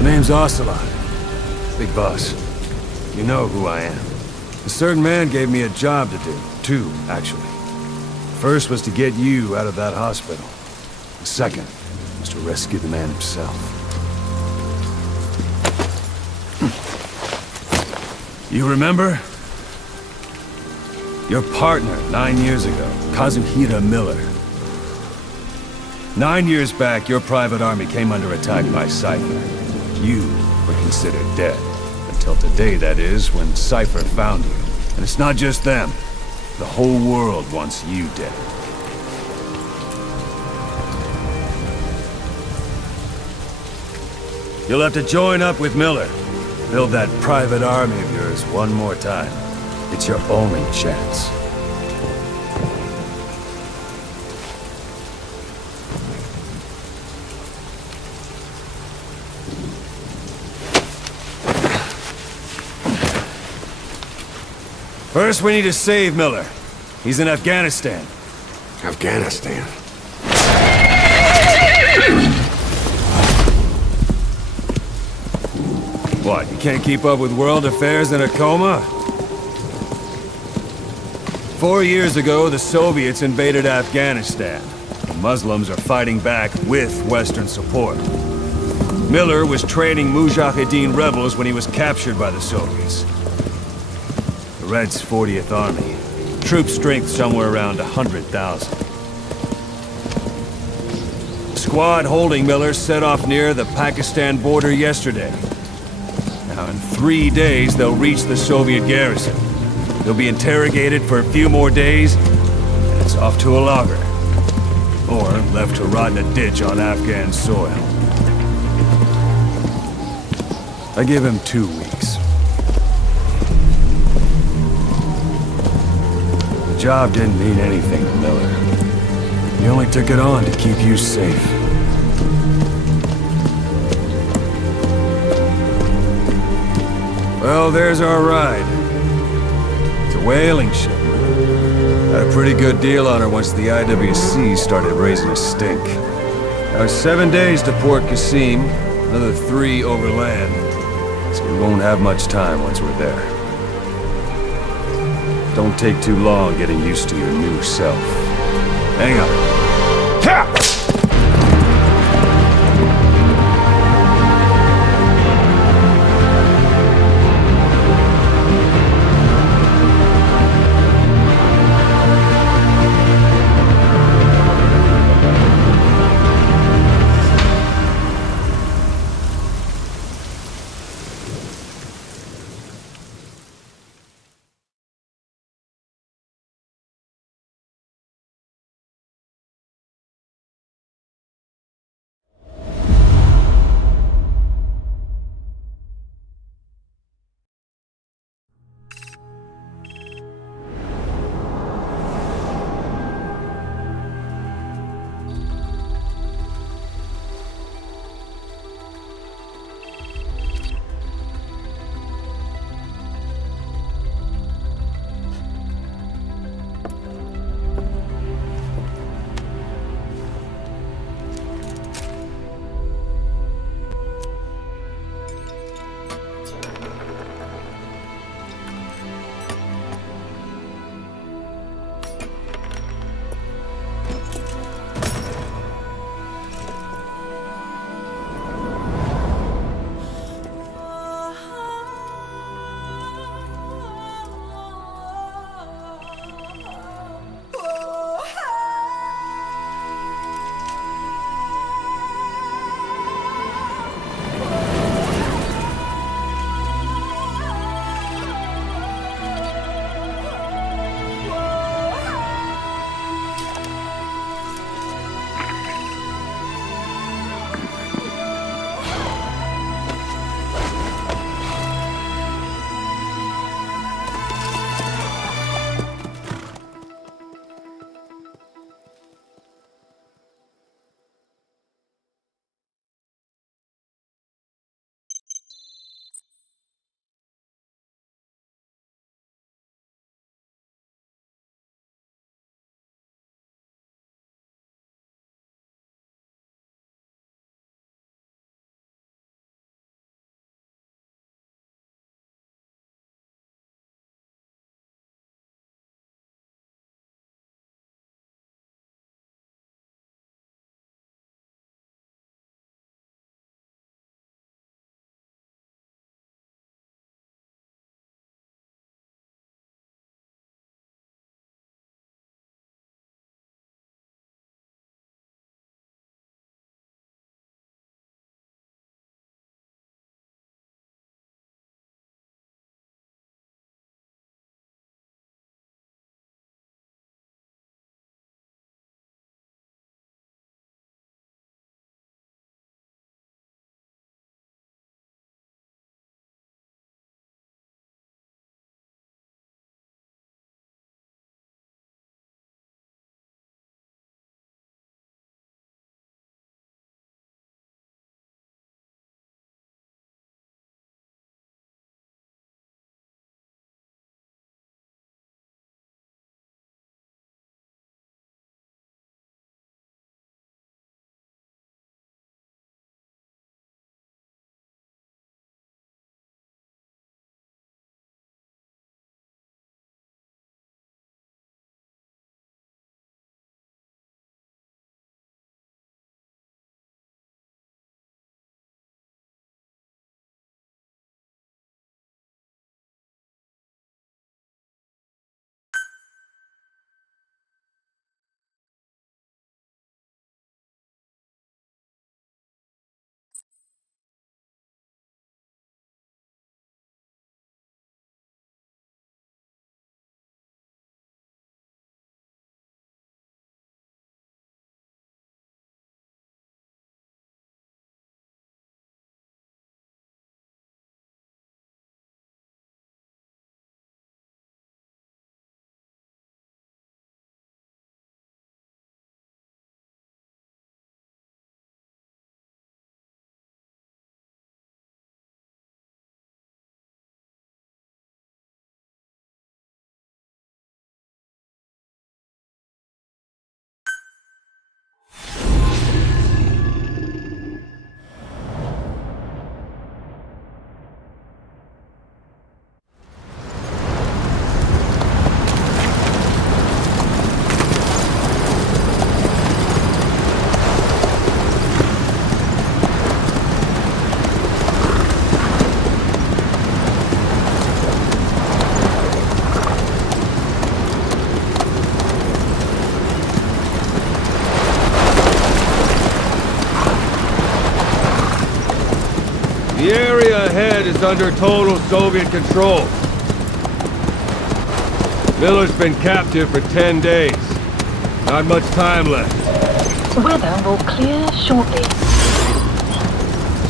The name's Ocelot. Big boss. You know who I am. A certain man gave me a job to do. Two, actually. First was to get you out of that hospital. The second was to rescue the man himself. You remember? Your partner 9 years ago, Kazuhira Miller. 9 years back, your private army came under attack by Cypher. You were considered dead. Until today, that is, when Cypher found you. And it's not just them. The whole world wants you dead. You'll have to join up with Miller. Build that private army of yours one more time. It's your only chance. First, we need to save Miller. He's in Afghanistan. Afghanistan? What, you can't keep up with world affairs in a coma? 4 years ago, the Soviets invaded Afghanistan. The Muslims are fighting back with Western support. Miller was training Mujahideen rebels when he was captured by the Soviets. The Reds' 40th Army. Troop strength somewhere around 100,000. The squad holding Miller set off near the Pakistan border yesterday. Now, in 3 days, they'll reach the Soviet garrison. They'll be interrogated for a few more days, and it's off to a lager. Or left to rot in a ditch on Afghan soil. I give him 2 weeks. The job didn't mean anything to Miller. He only took it on to keep you safe. Well, there's our ride. It's a whaling ship. Had a pretty good deal on her once the IWC started raising a stink. Now it's 7 days to Port Qasim, another 3 overland. So we won't have much time once we're there. Don't take too long getting used to your new self. Hang on. Ha! is under total Soviet control. Miller's been captive for 10 days. Not much time left. Weather will clear shortly.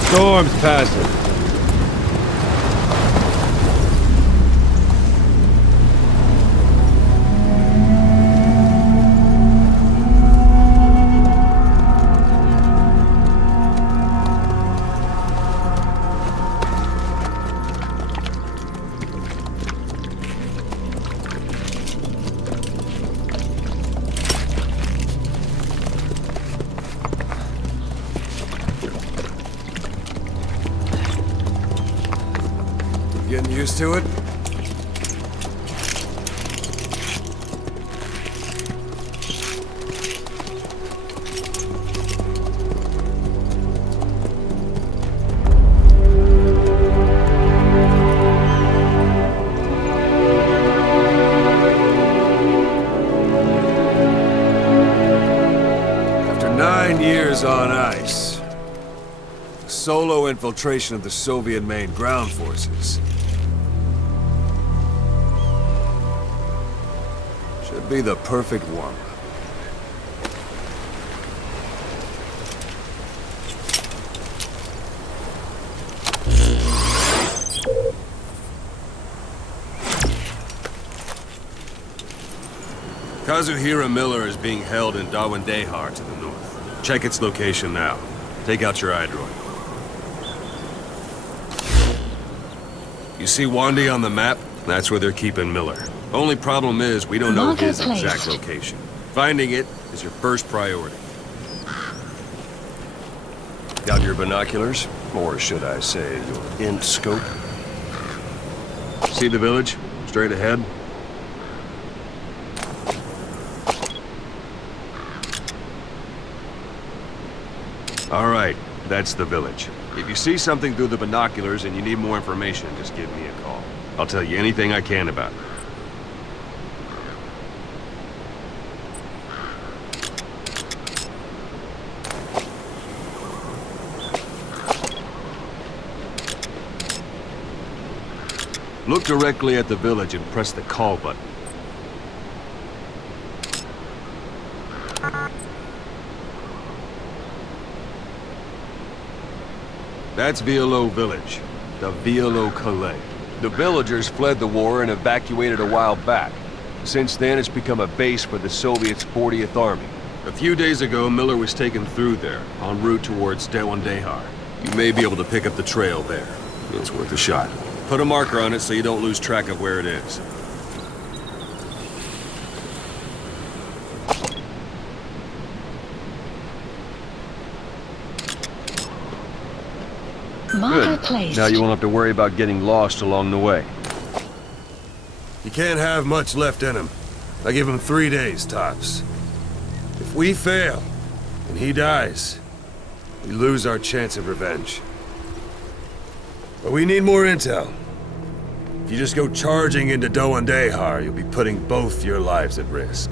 Storm's passing. Getting used to it? After 9 years on ice, solo infiltration of the Soviet main ground forces. Should be the perfect warm-up. Kazuhira Miller is being held in Dehar to the north. Check its location now. Take out your iDroid. You see Wandy on the map? That's where they're keeping Miller. Only problem is, we don't know his exact location. Finding it is your first priority. Got your binoculars? Or should I say, your int scope? See the village? Straight ahead? All right, that's the village. If you see something through the binoculars and you need more information, just give me a call. I'll tell you anything I can about it. Look directly at the village and press the call button. That's Violo Village, the Violo Calais. The villagers fled the war and evacuated a while back. Since then, it's become a base for the Soviets' 40th Army. A few days ago, Miller was taken through there, en route towards Dehar. You may be able to pick up the trail there. It's worth a shot. Put a marker on it so you don't lose track of where it is. Good. Now you won't have to worry about getting lost along the way. You can't have much left in him. I give him 3 days, tops. If we fail, and he dies, we lose our chance of revenge. But we need more intel. If you just go charging into Dehar, you'll be putting both your lives at risk.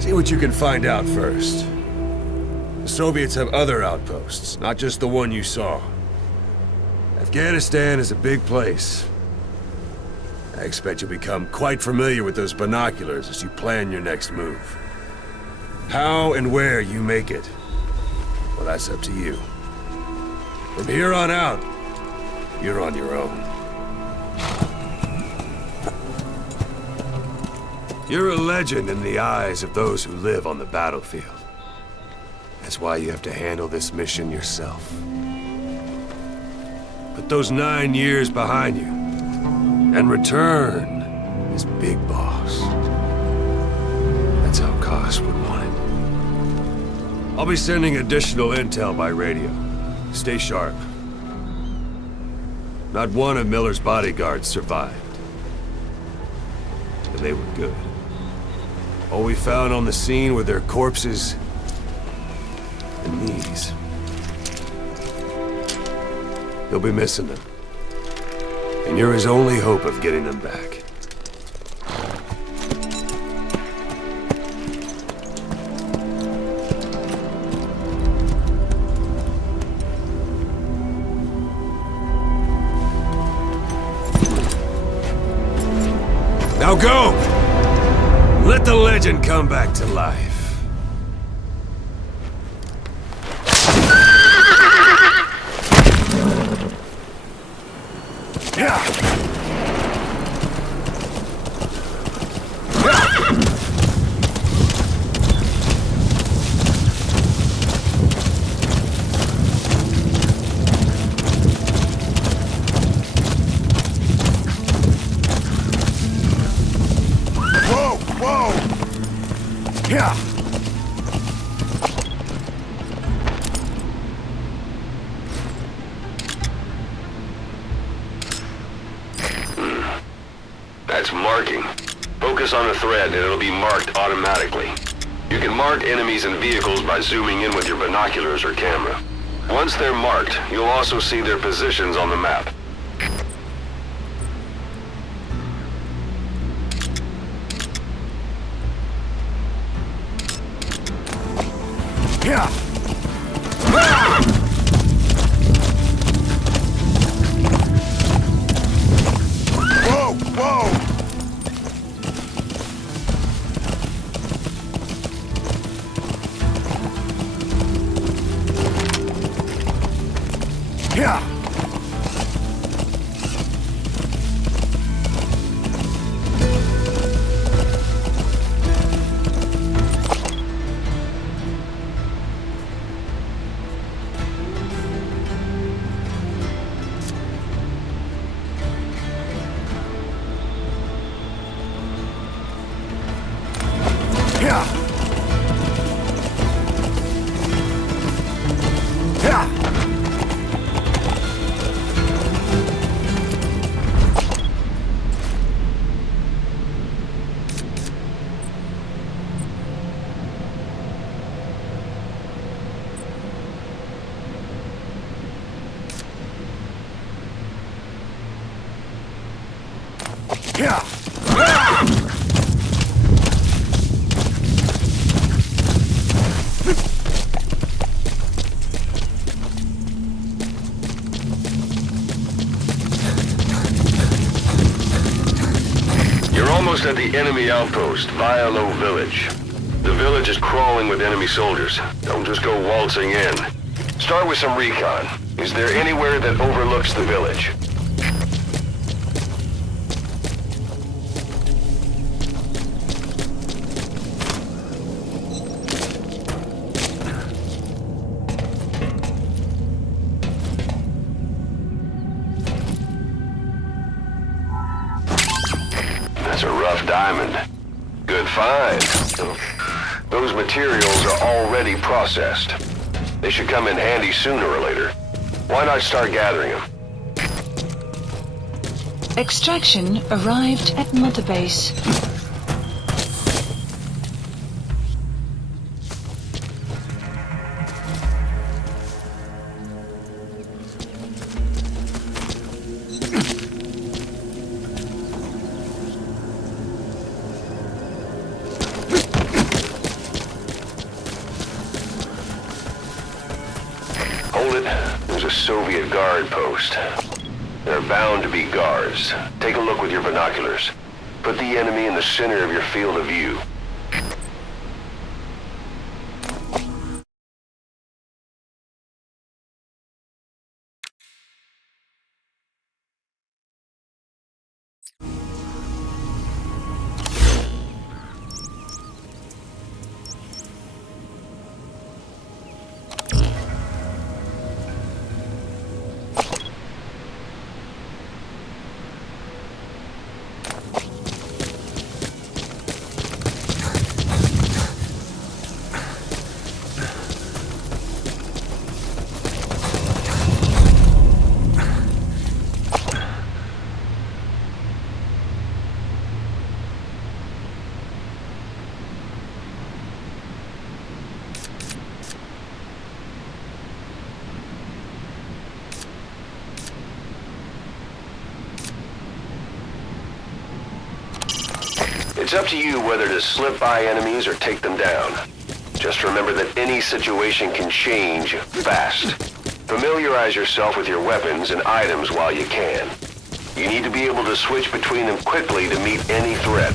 See what you can find out first. The Soviets have other outposts, not just the one you saw. Afghanistan is a big place. I expect you'll become quite familiar with those binoculars as you plan your next move. How and where you make it, well, that's up to you. From here on out, you're on your own. You're a legend in the eyes of those who live on the battlefield. That's why you have to handle this mission yourself. Put those 9 years behind you, and return as Big Boss. That's how Koss would want it. I'll be sending additional intel by radio. Stay sharp. Not one of Miller's bodyguards survived. And they were good. All we found on the scene were their corpses and knees. He'll be missing them. And you're his only hope of getting them back. legend come back to life. That's marking. Focus on a thread and it'll be marked automatically. You can mark enemies and vehicles by zooming in with your binoculars or camera. Once they're marked, you'll also see their positions on the map. You're almost at the enemy outpost, Vialo Village. The village is crawling with enemy soldiers. Don't just go waltzing in. Start with some recon. Is there anywhere that overlooks the village? That's a rough diamond. Good find. Those materials are already processed. They should come in handy sooner or later. Why not start gathering them? Extraction arrived at Mother Base. Hold it. There's a Soviet guard post. There are bound to be guards. Take a look with your binoculars. Put the enemy in the center of your field of view. It's up to you whether to slip by enemies or take them down. Just remember that any situation can change fast. Familiarize yourself with your weapons and items while you can. You need to be able to switch between them quickly to meet any threat.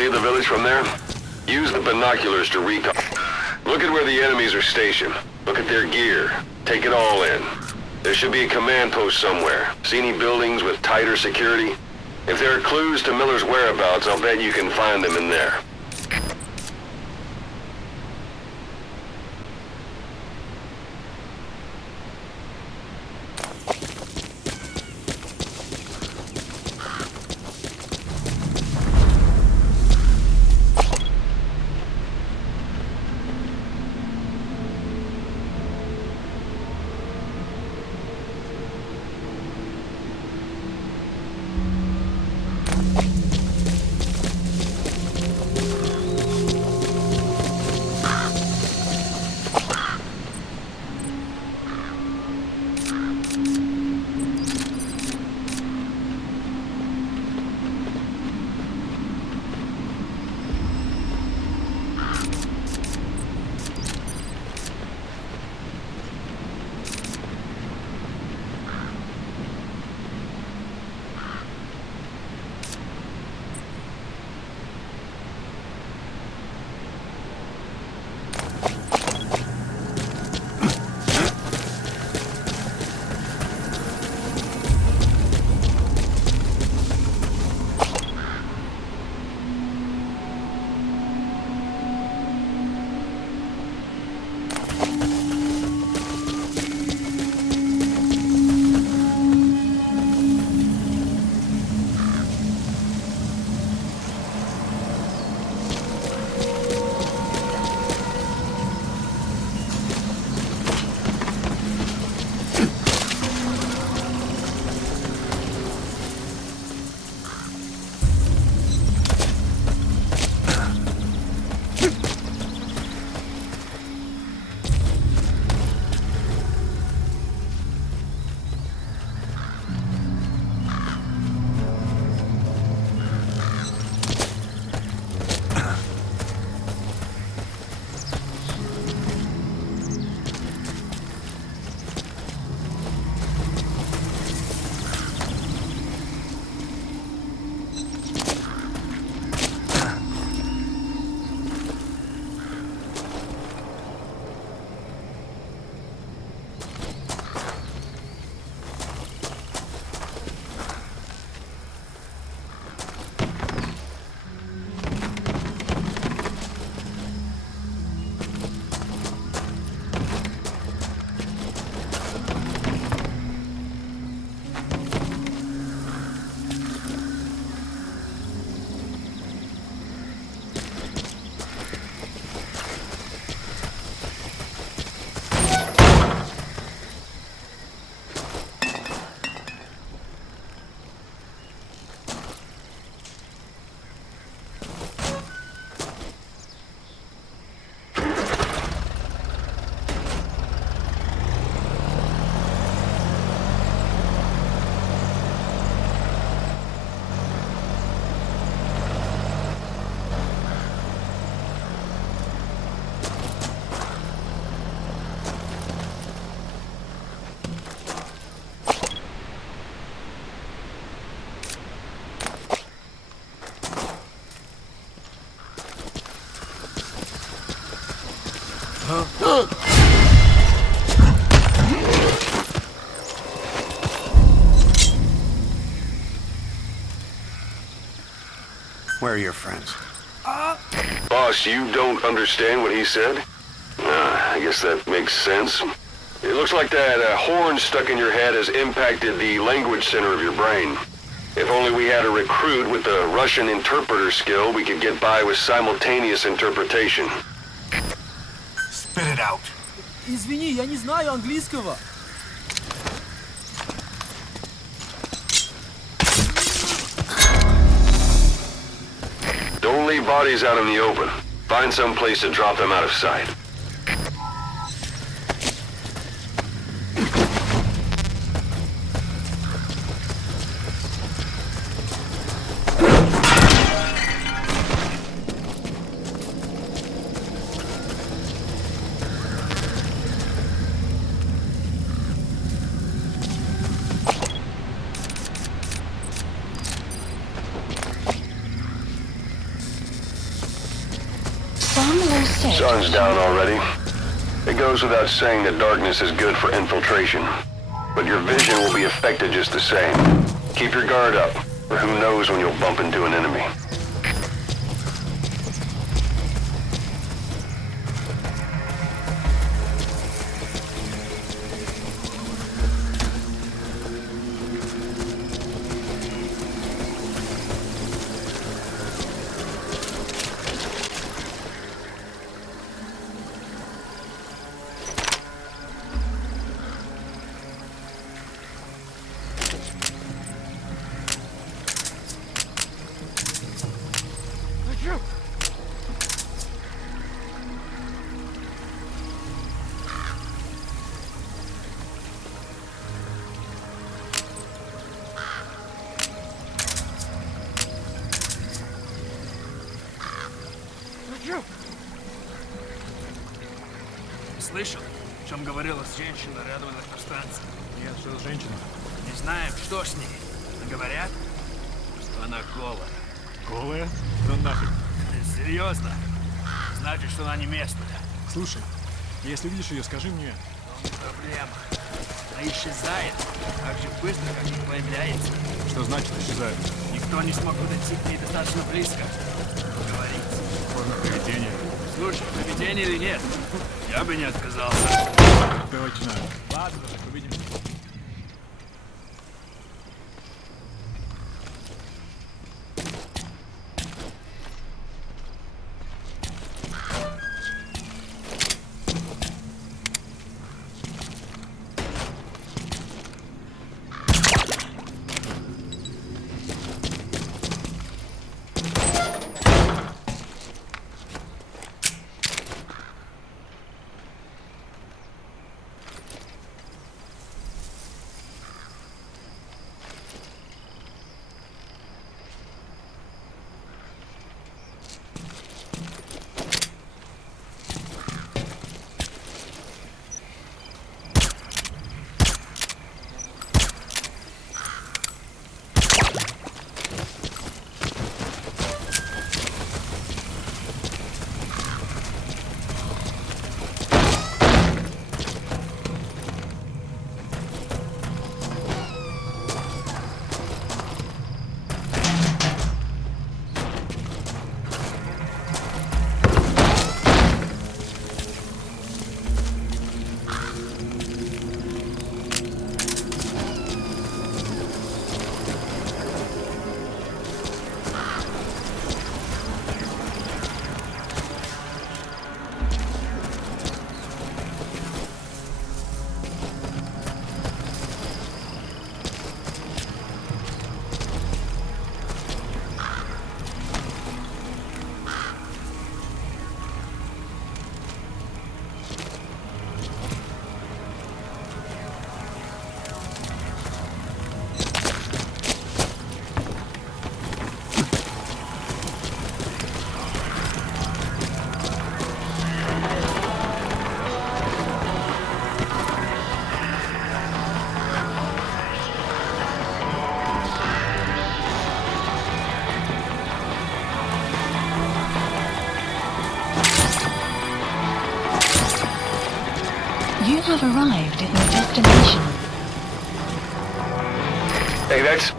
See the village from there? Use the binoculars to recon. Look at where the enemies are stationed. Look at their gear. Take it all in. There should be a command post somewhere. See any buildings with tighter security? If there are clues to Miller's whereabouts, I'll bet you can find them in there. Where are your friends? Boss, you don't understand what he said? I guess that makes sense. It looks like that horn stuck in your head has impacted the language center of your brain. If only we had a recruit with the Russian interpreter skill, we could get by with simultaneous interpretation. Spit it out. Извини, я не знаю английского. Don't leave bodies out in the open. Find some place to drop them out of sight. sun's down already. It goes without saying that darkness is good for infiltration. But your vision will be affected just the same. Keep your guard up, or who knows when you'll bump into an enemy. Слышал, о чем говорила женщина рядом на станции? Нет, что за женщина? Не знаем, что с ней. Но говорят, что она голая. Голая? Да нафиг. Серьезно? Значит, что она не местная. Слушай, если видишь ее, скажи мне. Но не проблема. Она исчезает так же быстро, как и появляется. Что значит исчезает? Никто не смог подойти к ней достаточно близко, чтобы поговорить. Форма поведения. Слушай, поведение или нет, я бы не отказался. Давайте на. Ладно, увидимся. You have arrived at your destination. Hey, that's...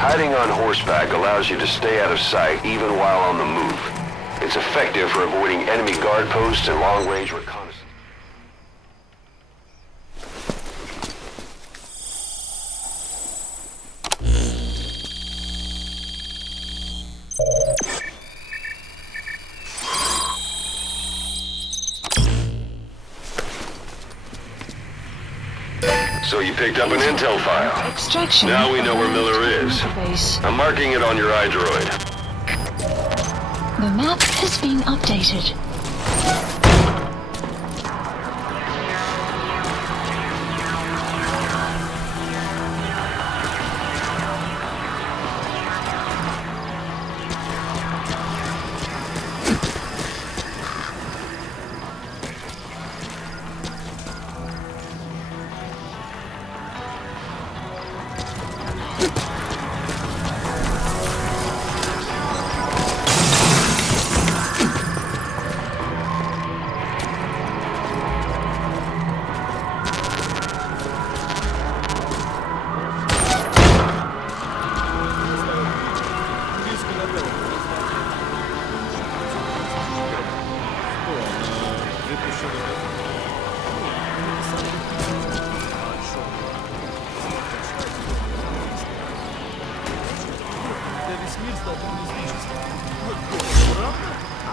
Hiding on horseback allows you to stay out of sight even while on the move. It's effective for avoiding enemy guard posts and long-range reconnaissance. So you picked up an intel file. Extraction. Now we know where Miller is. Base. I'm marking it on your iDroid. The map has been updated.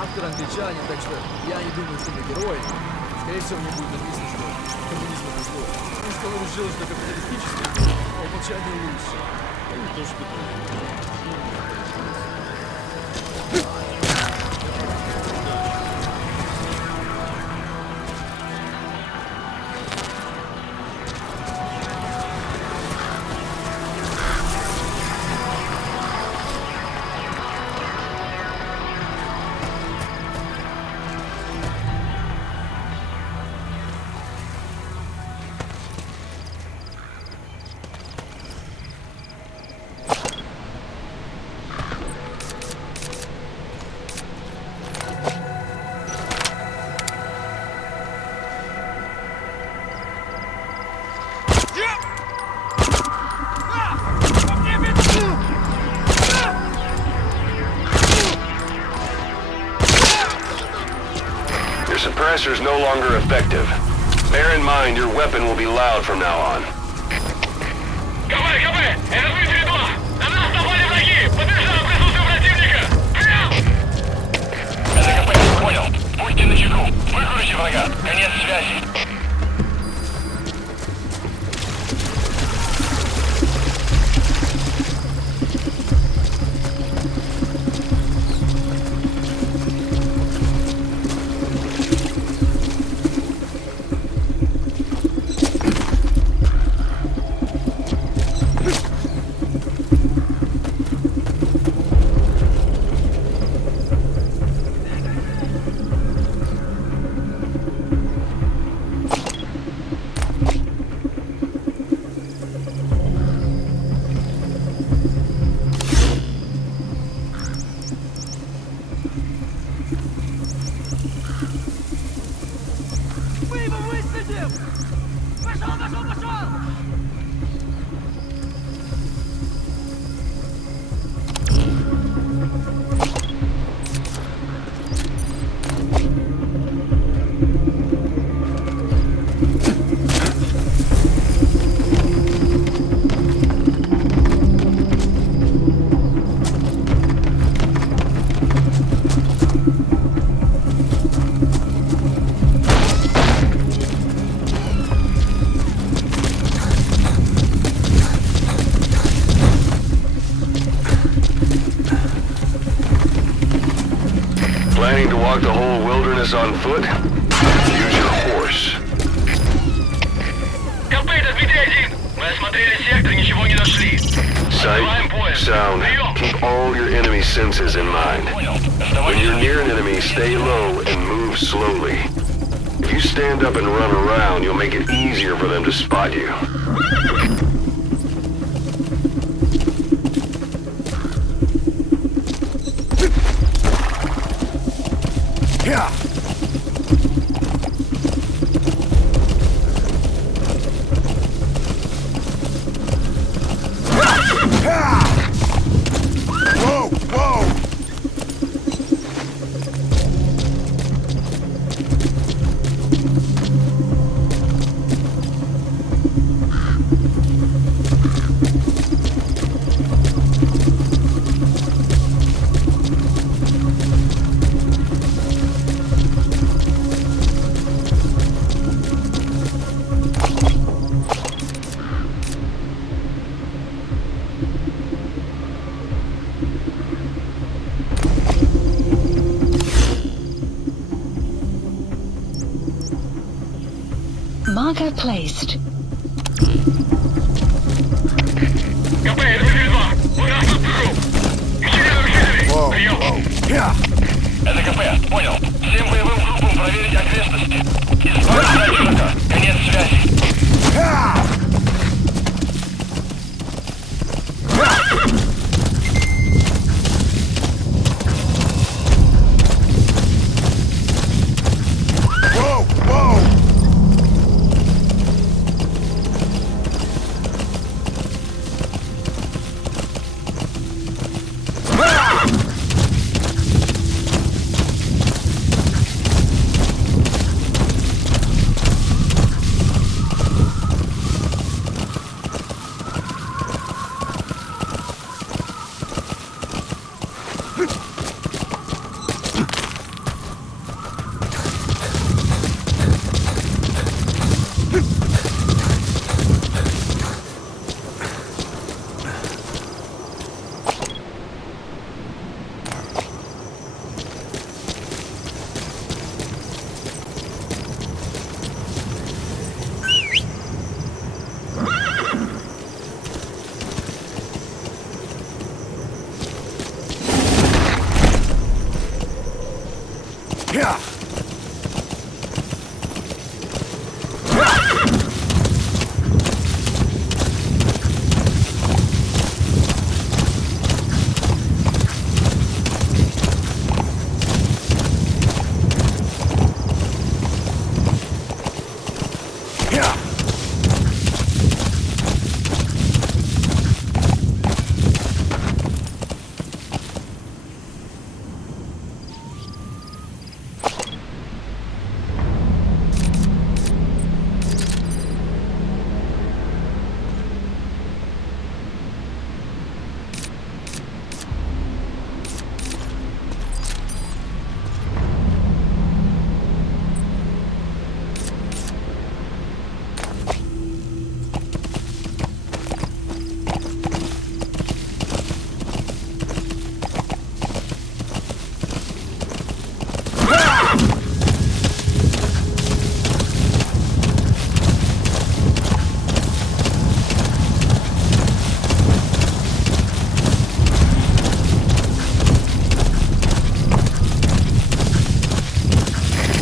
автор англичанин, так что я не думаю, что мы герои. Скорее всего, мне будет написано, что коммунизм это зло. Он сказал, решил, что капиталистический, а умолчание лучше. Ну, то, что Suppressor is no longer effective. Bear in mind, your weapon will be loud from now on. КП! Это вы передумали! На нас напали враги! Подтверждаем присутствие противника! Прям! Это КП, понял. Будьте начеку. Выкрути врага. Конец связи. Planning to walk the whole wilderness on foot? Use your horse. КП, это Дмитрий-1. Мы осмотрели сектор, ничего не нашли. Sight, sound, keep all your enemy senses in mind. When you're near an enemy, stay low and move slowly. If you stand up and run around, you'll make it easier for them to spot you. Yeah. Whoa, whoa! Marker placed. КП, это Дмитрий-2. У нас тут труп. Хитрый. Прием. Yeah. Это КП, понял. Всем боевым группам проверить окрестности. Избавиться от чужака. Конец связи. Whoa, whoa!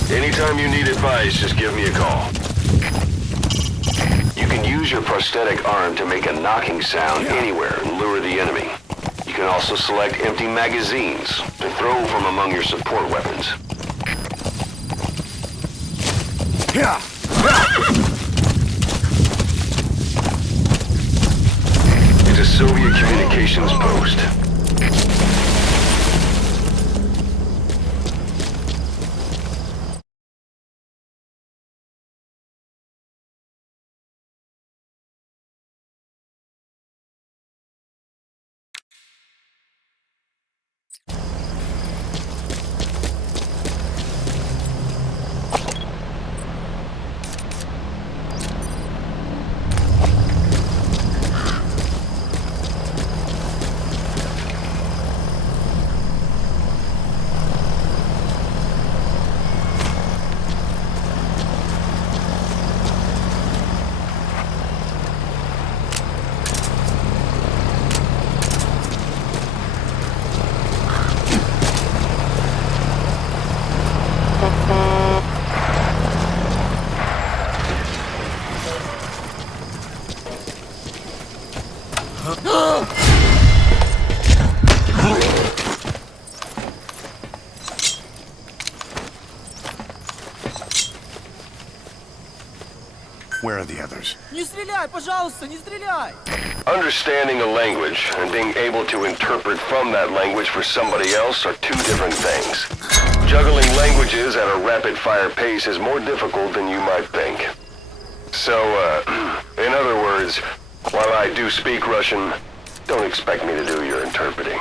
Anytime you need advice, just give me a call. You can use your prosthetic arm to make a knocking sound anywhere and lure the enemy. You can also select empty magazines to throw from among your support weapons. It's a Soviet communications post. Where are the others? Не стреляй, пожалуйста, не стреляй! Understanding a language and being able to interpret from that language for somebody else are two different things. Juggling languages at a rapid-fire pace is more difficult than you might think. So, in other words, while I do speak Russian, don't expect me to do your interpreting.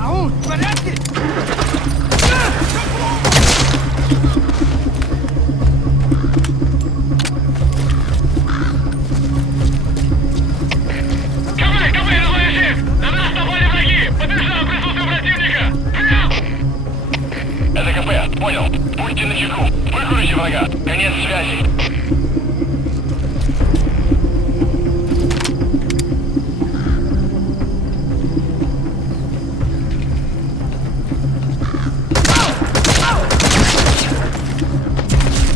Ау, в порядке? КБ, разловишь! На нас напали враги! Подтверждаю присутствие противника! Прием! Это КП, понял. Будьте начеку. Выкурите врага. Конец связи.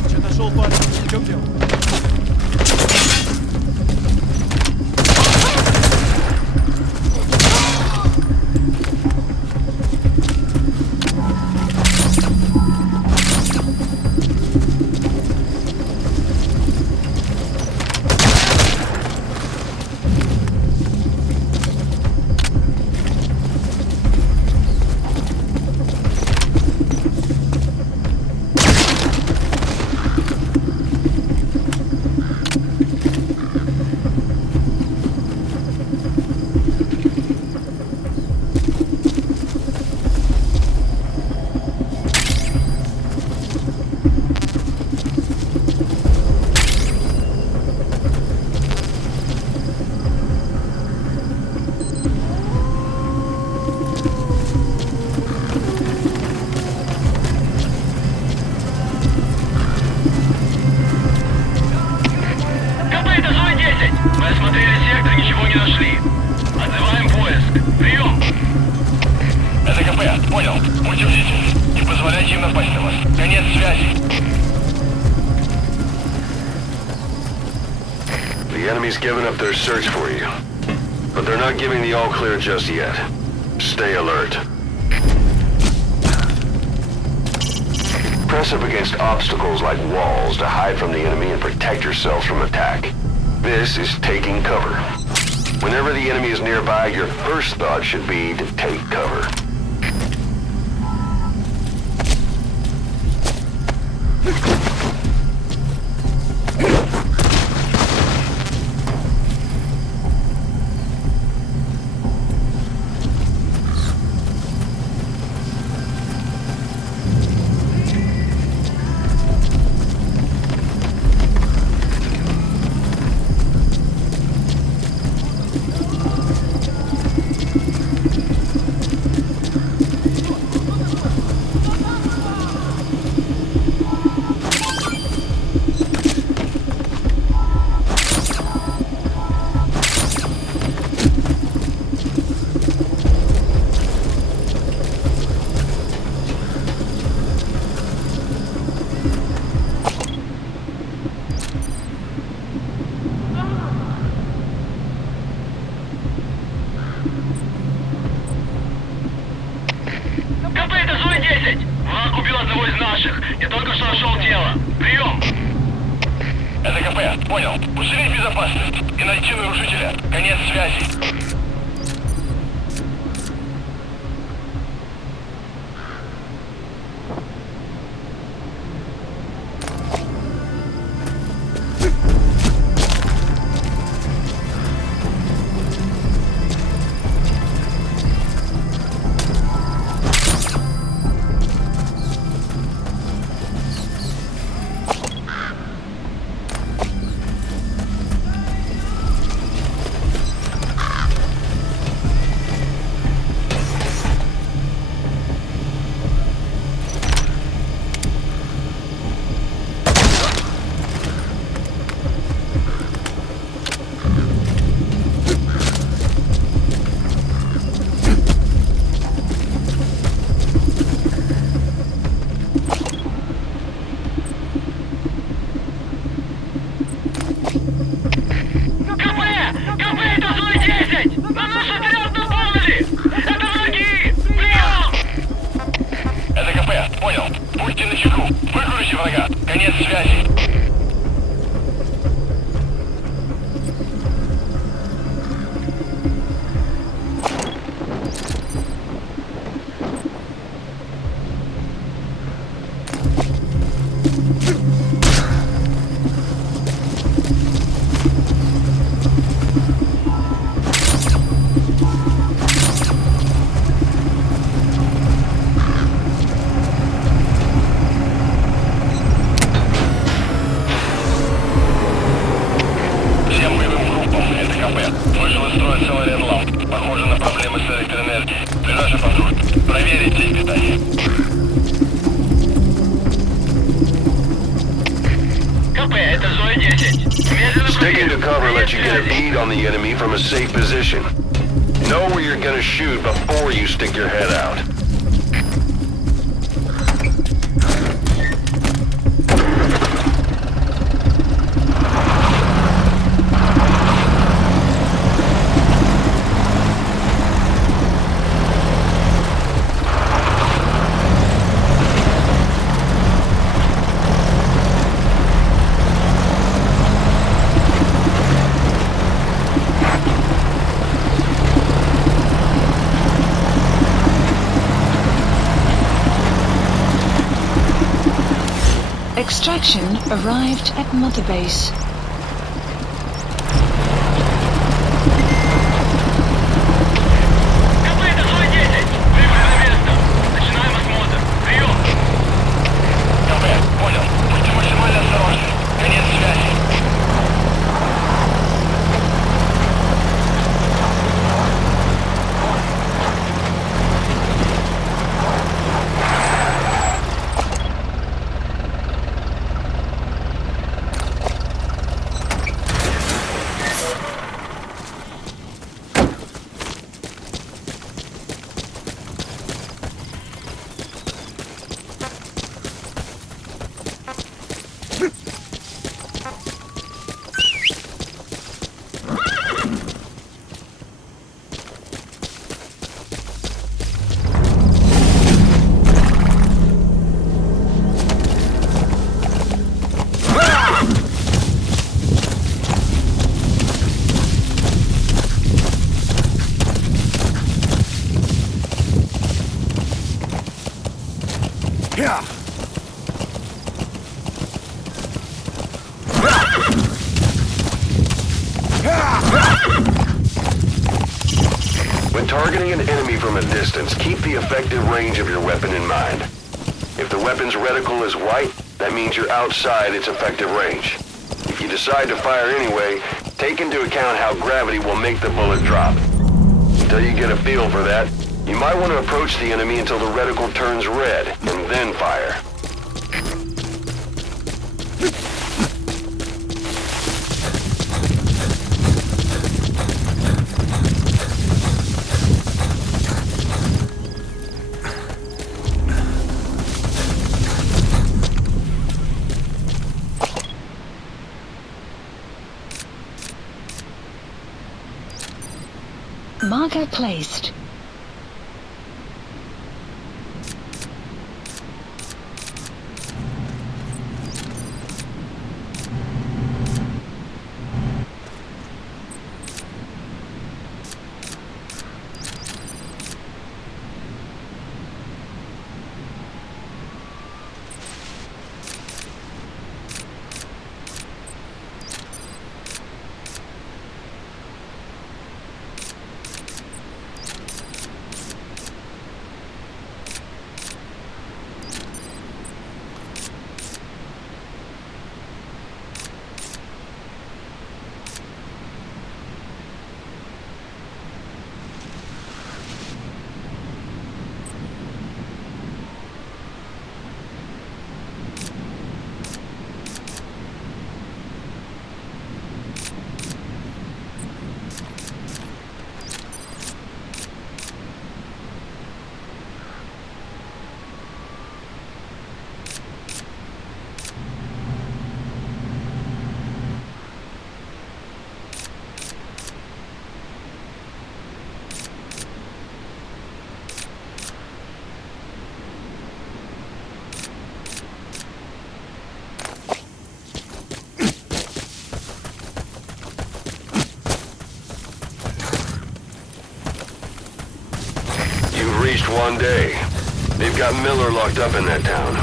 Че нашел, парень? В чем дело? КП, это зона 10. Мы осмотрели сектор, ничего не нашли. Отзываем поиск. Прием! Это КП, понял. Будьте бдительны. Не позволяйте им напасть на вас. Конец связи. The enemy's given up their search for you. But they're not giving the all-clear just yet. Stay alert. Press up against obstacles like walls to hide from the enemy and protect yourselves from attack. This is taking cover. Whenever the enemy is nearby, your first thought should be to take cover. КП, это зона 10. Враг убил одного из наших. Я только что нашел тело. Прием! Это КП, понял. Усилить безопасность и найти нарушителя. Конец связи. вырваться электроэнергии. Ближайший патруль. Проверить сеть питания. КП, это зона 10. Sticking to cover lets you get a bead on the enemy from a safe position. Know where you're gonna shoot before you stick your head out. Extraction arrived at Mother Base. КП, это зона 10. Прибыли на место. Начинаем осмотр. Прием. КП, понял. Будьте максимально осторожны. Конец связи. When targeting an enemy from a distance, keep the effective range of your weapon in mind. If the weapon's reticle is white, that means you're outside its effective range. If you decide to fire anyway, take into account how gravity will make the bullet drop. Until you get a feel for that, you might want to approach the enemy until the reticle turns red, and then fire. Marker placed. Reached one day. They've got Miller locked up in that town.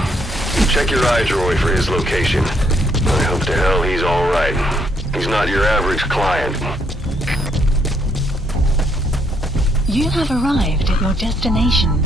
Check your iDroid for his location. I hope to hell he's all right. He's not your average client. You have arrived at your destination.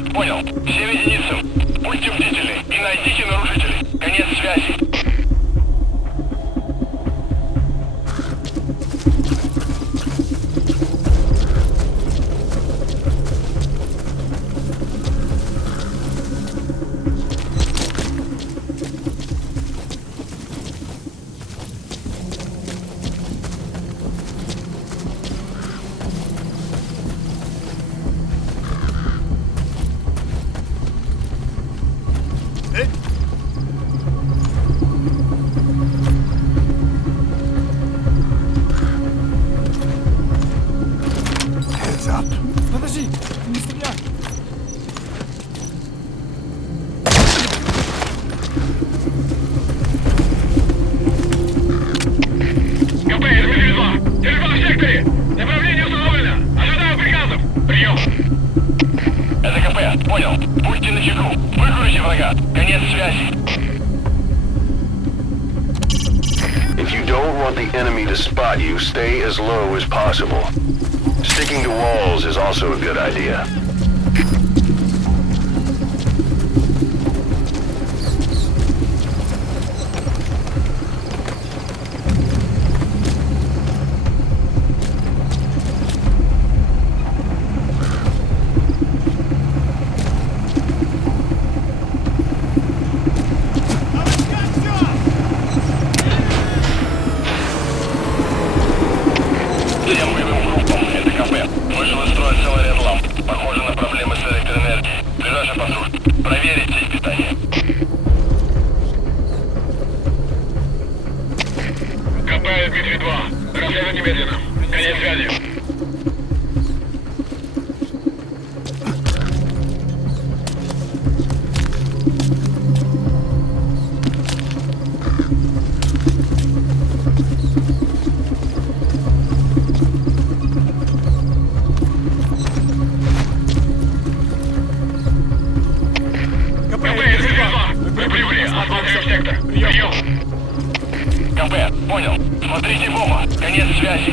КП, понял. Всем единицам. Будьте бдительны и найдите нарушителей. Конец связи. Heads up. Подожди, не стреляй! КП, это Теле-2. Теле-2 в секторе. Направление установлено. Ожидаю приказов. Прием. Это КП, понял. Будьте начеку. Выкурите врага. Конец связи. If you don't want the enemy to spot you, stay as low as possible. Sticking to walls is also a good idea. Всем боевым группам, это КП. Вышел из строя целый ряд ламп. Похоже на проблемы с электроэнергией. Ближайший патруль. Проверить сеть питания. КП, Дмитрий-2. Расследуй немедленно. Конец связи. КП, Дмитрий-2. Вы прибыли. Осматриваем сектор. Прием. КП, понял. Смотрите в оба. Конец связи.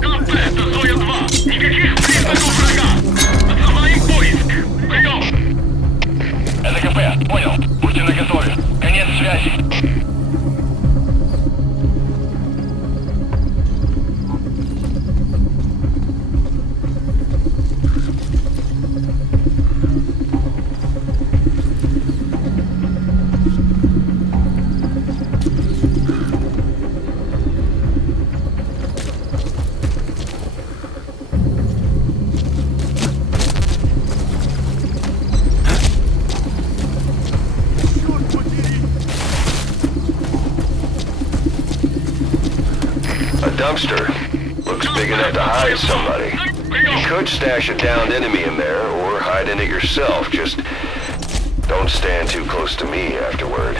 КП, это Зоя-2. Никаких признаков врага. Отзываем поиск. Прием. Это КП, понял. Будьте наготове. Конец связи. Dumpster. Looks big enough to hide somebody. You could stash a downed enemy in there, or hide in it yourself. Just don't stand too close to me afterward.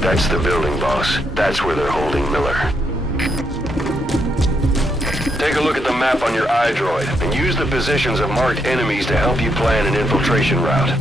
That's the building, boss. That's where they're holding Miller. Take a look at the map on your iDroid, and use the positions of marked enemies to help you plan an infiltration route.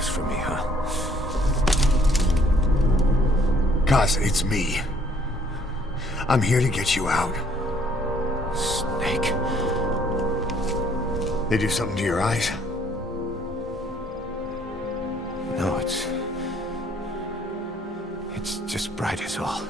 news for me, huh? Kaz, it's me. I'm here to get you out. Snake. They do something to your eyes? No, it's just bright as all.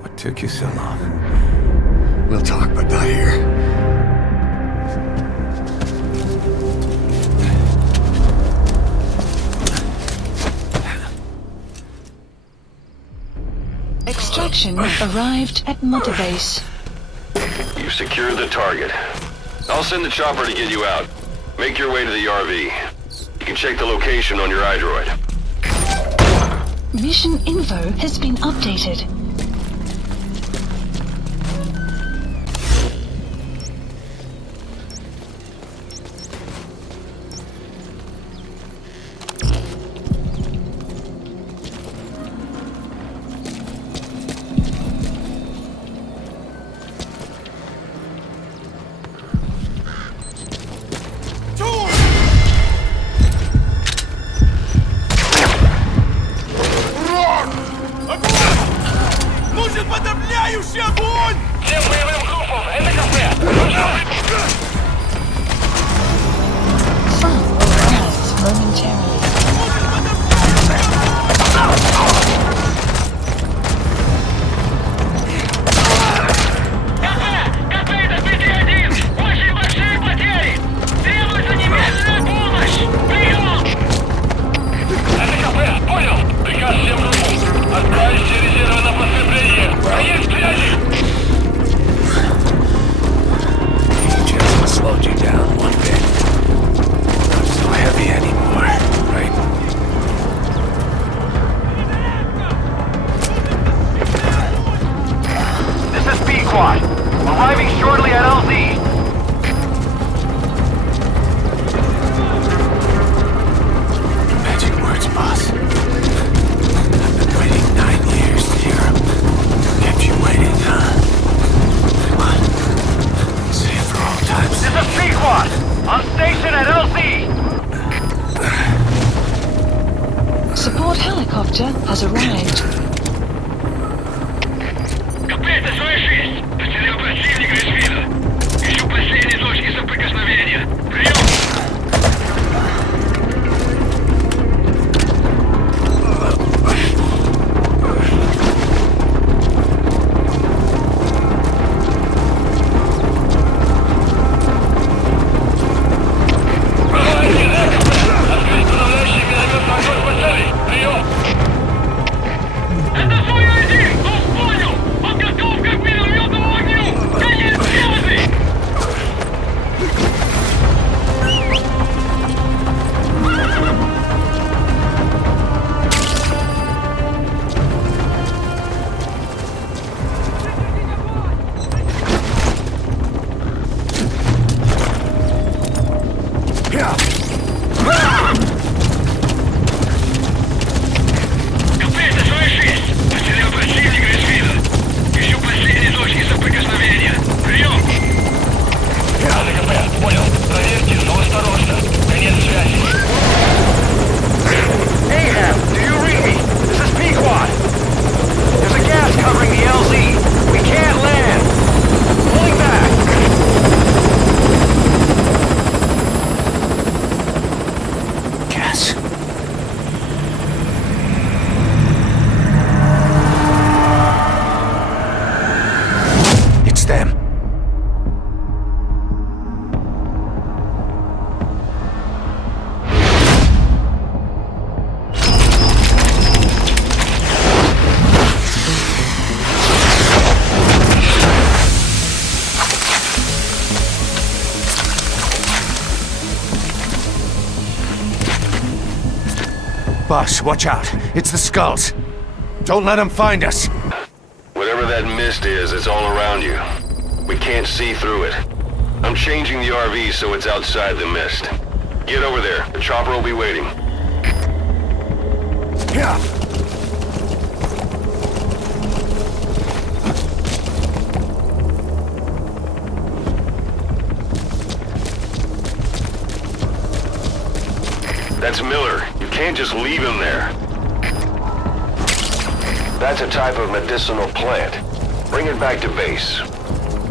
What took you so long? We'll talk, but not here. Extraction arrived at Mother Base. You've secured the target. I'll send the chopper to get you out. Make your way to the RV. You can check the location on your iDroid. Mission info has been updated. Всем боевым группам! Это кафе! Some will rise momentarily. КП, это 5-1! Очень большие потери! Требуется немедленная помощь! Прием! Это КП, понял! Приказ всем группам! Отправить все резервы на подкрепление! Есть связи! Just slowed you down one bit. Not so heavy anymore, right? This is B-Quad. Arriving shortly at LZ. Magic words, boss. I've been waiting 9 years to hear 'em. Kept you waiting, huh? Come on. Say it for all times. This is B-Quad. On station at LZ. Support helicopter has arrived. КП, это 6. Потерял противника из вида. Ищу последние точки соприкосновения. Прием! Открыть подавляющий минометный огонь по цели. Прием! Это свой один! Он понял! Он готов к минометному огню! Конец связи! КП, это 6. Потерял противника из вида. Ищу последние точки соприкосновения. Прием! Это КП, понял. Проверьте, но осторожно. Конец связи. Ahab, do you read me? This is Pequod. There's a gas covering the LZ. We can't land. Pulling back. Gas. It's them. Boss, watch out. It's the skulls. Don't let them find us. Whatever that mist is, it's all around you. We can't can't see through it. I'm changing the RV so it's outside the mist. Get over there. The chopper will be waiting. Yeah. That's Miller. You can't just leave him there. That's a type of medicinal plant. Bring it back to base.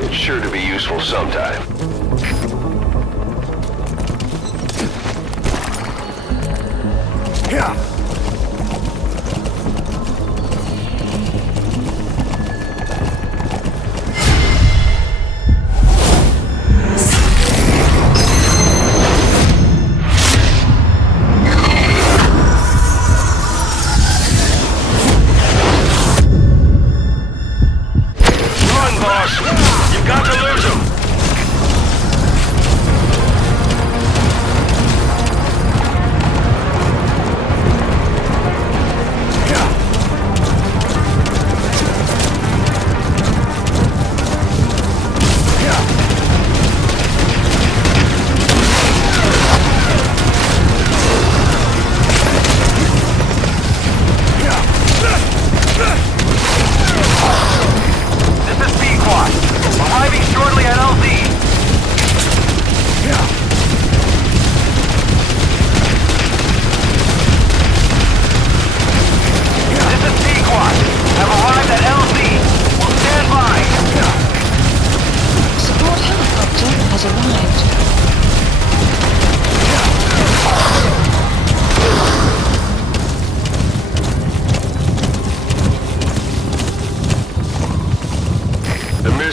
It's sure to be useful sometime. Yeah.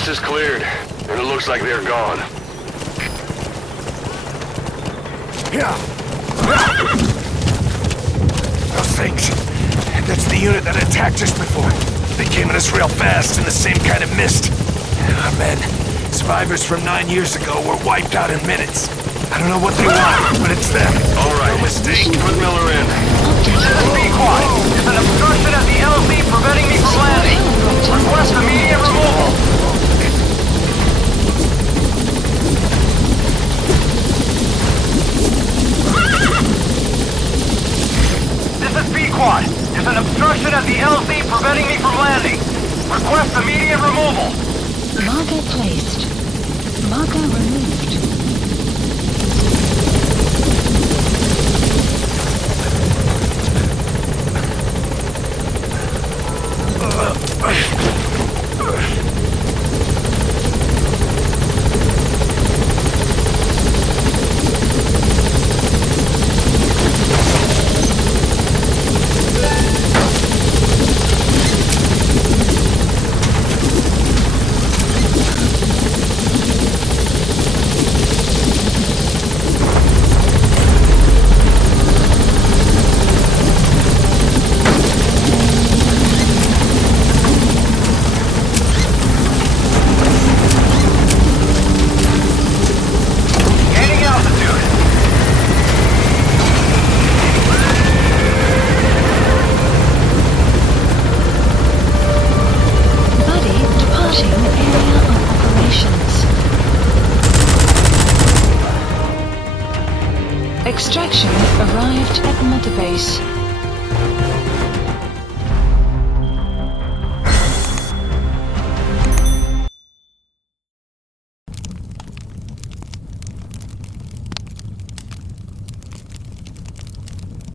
Is cleared, and it looks like they're gone. Those things. That's the unit that attacked us before. They came at us real fast in the same kind of mist. Our men, survivors from 9 years ago, were wiped out in minutes. I don't know what they want, but it's them. All right, no mistake. Put Miller in. Be quiet. There's an obstruction at the LZ preventing me from landing. Request immediate removal. Squad, there's an obstruction at the LZ preventing me from landing. Request immediate removal. Marker placed. Marker removed. Extraction arrived at Mother Base.